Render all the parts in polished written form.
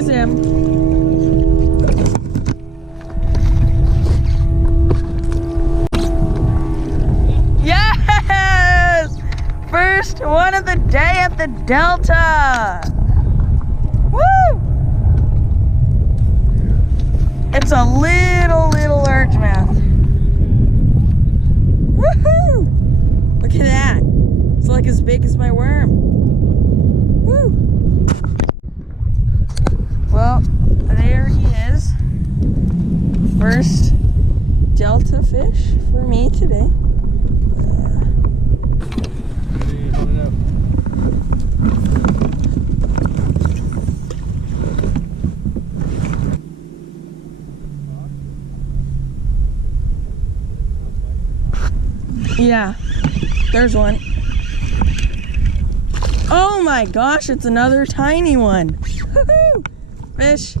Here's him. Yes! First one of the day at the Delta. Woo! It's a little largemouth. Woohoo! Look at that. It's like as big as my worm. Woo! Well, there he is. First Delta fish for me today. Yeah, there's one. Oh my gosh, it's another tiny one. Woohoo! Fish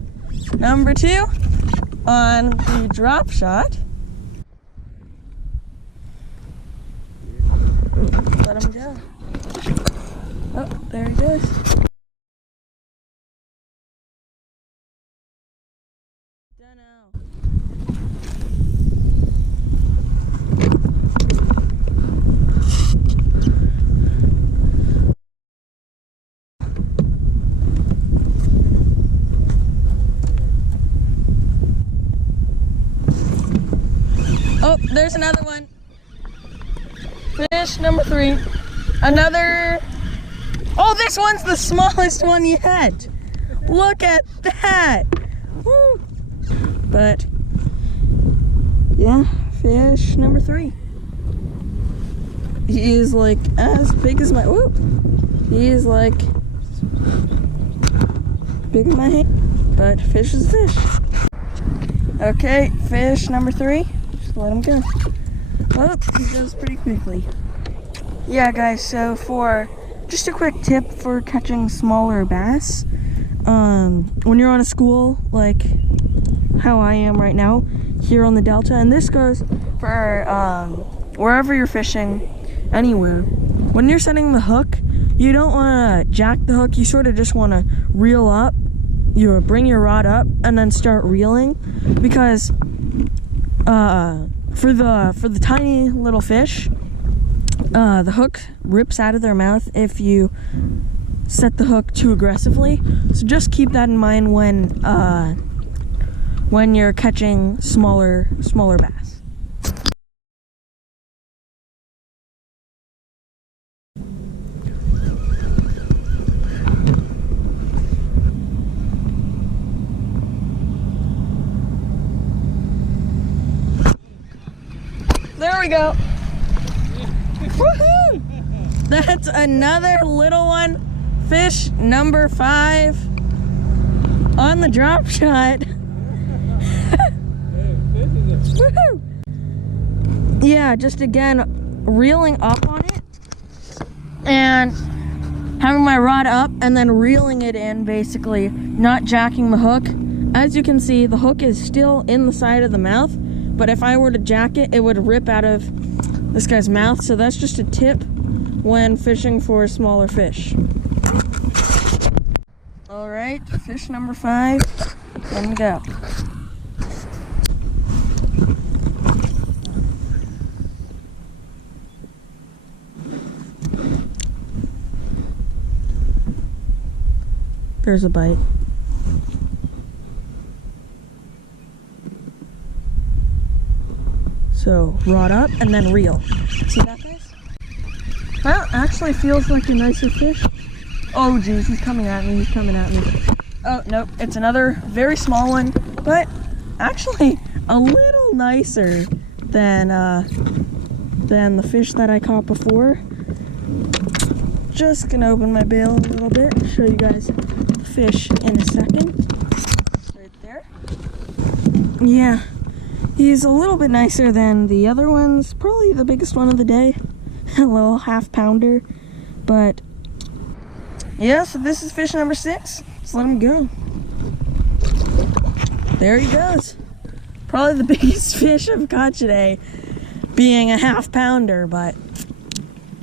number 2 on the drop shot. Let him go. Oh, there he goes. Oh, there's another one. Fish number 3. Another. Oh, this one's the smallest one yet. Look at that. Woo. But yeah, fish number 3. He is like as big as my. Whoop. He is like big as my hand. But fish is fish. Okay, fish number 3. Let him go. Oh, he goes pretty quickly. Yeah, guys, so for just a quick tip for catching smaller bass, when you're on a school, like how I am right now, here on the Delta, and this goes for wherever you're fishing, anywhere. When you're setting the hook, you don't want to jack the hook, you sort of just want to reel up. You bring your rod up and then start reeling, because for the tiny little fish, the hook rips out of their mouth if you set the hook too aggressively. So just keep that in mind when you're catching smaller bass. There we go. Woohoo! That's another little one. Fish number 5 on the drop shot. Woohoo! Yeah, just again reeling up on it and having my rod up and then reeling it in, basically not jacking the hook. As you can see, the hook is still in the side of the mouth, but if I were to jack it, it would rip out of this guy's mouth. So that's just a tip when fishing for smaller fish. All right, fish number 5, let him go. There's a bite. So rod up and then reel. See that, guys? That actually feels like a nicer fish. Oh geez, he's coming at me, he's coming at me. Oh nope, it's another very small one, but actually a little nicer than the fish that I caught before. Just gonna open my bail a little bit, show you guys the fish in a second. Right there. Yeah. He's a little bit nicer than the other ones, probably the biggest one of the day, a little half-pounder, but yeah, so this is fish number 6, let's let him go. There he goes. Probably the biggest fish I've caught today, being a half-pounder, but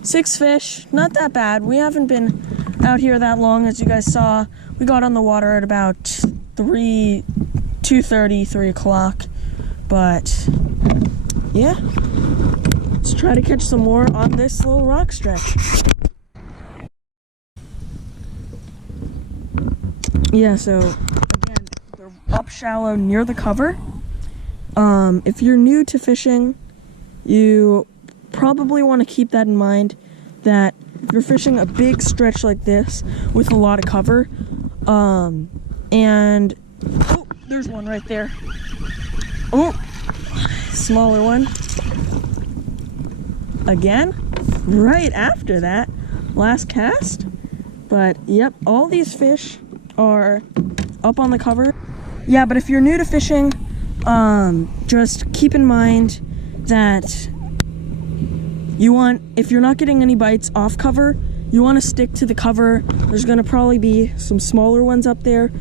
6 fish, not that bad. We haven't been out here that long, as you guys saw. We got on the water at about 2:30, 3 o'clock. But yeah, let's try to catch some more on this little rock stretch. Yeah, so again, they're up shallow near the cover. If you're new to fishing, you probably want to keep that in mind, that if you're fishing a big stretch like this with a lot of cover, and oh, there's one right there. Oh, smaller one. Again, right after that, last cast. But yep, all these fish are up on the cover. Yeah, but if you're new to fishing, just keep in mind that if you're not getting any bites off cover, you want to stick to the cover. There's going to probably be some smaller ones up there,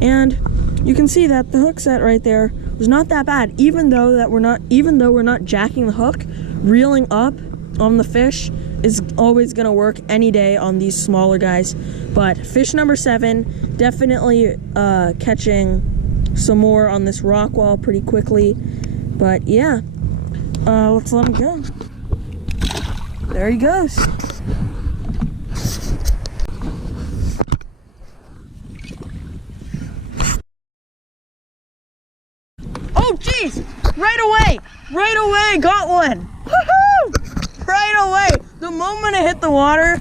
and you can see that the hook set right there was not that bad. Even though we're not jacking the hook, reeling up on the fish is always going to work any day on these smaller guys. But fish number 7, definitely catching some more on this rock wall pretty quickly. But yeah, let's let him go. There he goes. Oh geez, right away, got one. Woohoo! Right away. The moment it hit the water,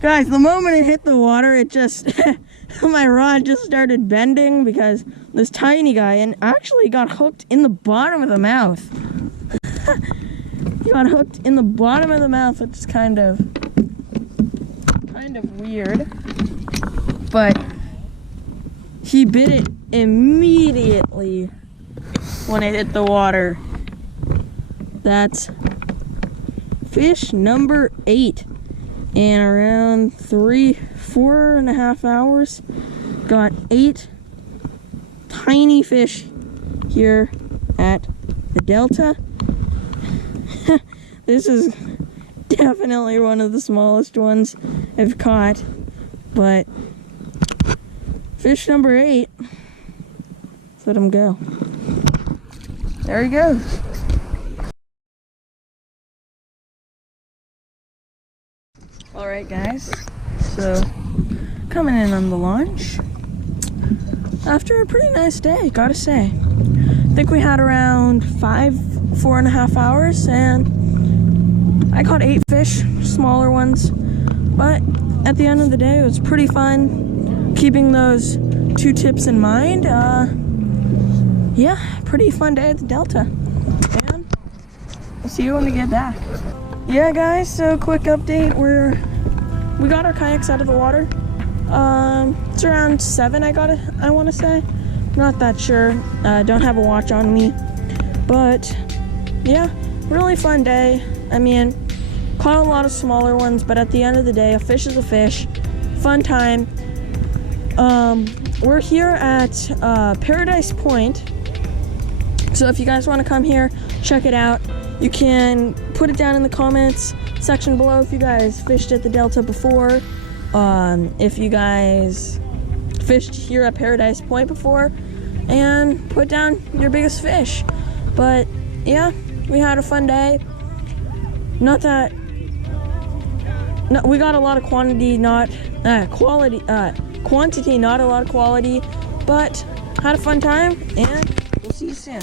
guys, it just, my rod just started bending because this tiny guy, and actually got hooked in the bottom of the mouth. He got hooked in the bottom of the mouth, which is kind of weird. But he bit it immediately when it hit the water. That's fish number 8. And around 4.5 hours, got 8 tiny fish here at the Delta. This is definitely one of the smallest ones I've caught, but fish number 8, let's let him go. There he goes. Alright guys, so coming in on the launch after a pretty nice day, gotta say. I think we had around 4.5 hours, and I caught 8 fish, smaller ones, but at the end of the day it was pretty fun keeping those 2 tips in mind. Yeah, pretty fun day at the Delta, and we'll see you when we get back. Yeah guys, so quick update, we got our kayaks out of the water. It's around 7 I want to say. Not that sure, don't have a watch on me, but yeah, really fun day. I mean, caught a lot of smaller ones, but at the end of the day, a fish is a fish. Fun time. We're here at Paradise Point, so if you guys want to come here, check it out. You can put it down in the comments section below if you guys fished at the Delta before, if you guys fished here at Paradise Point before, and put down your biggest fish. But yeah, we had a fun day. We got a lot of quantity, not quantity, not a lot of quality, but had a fun time, and we'll see you soon.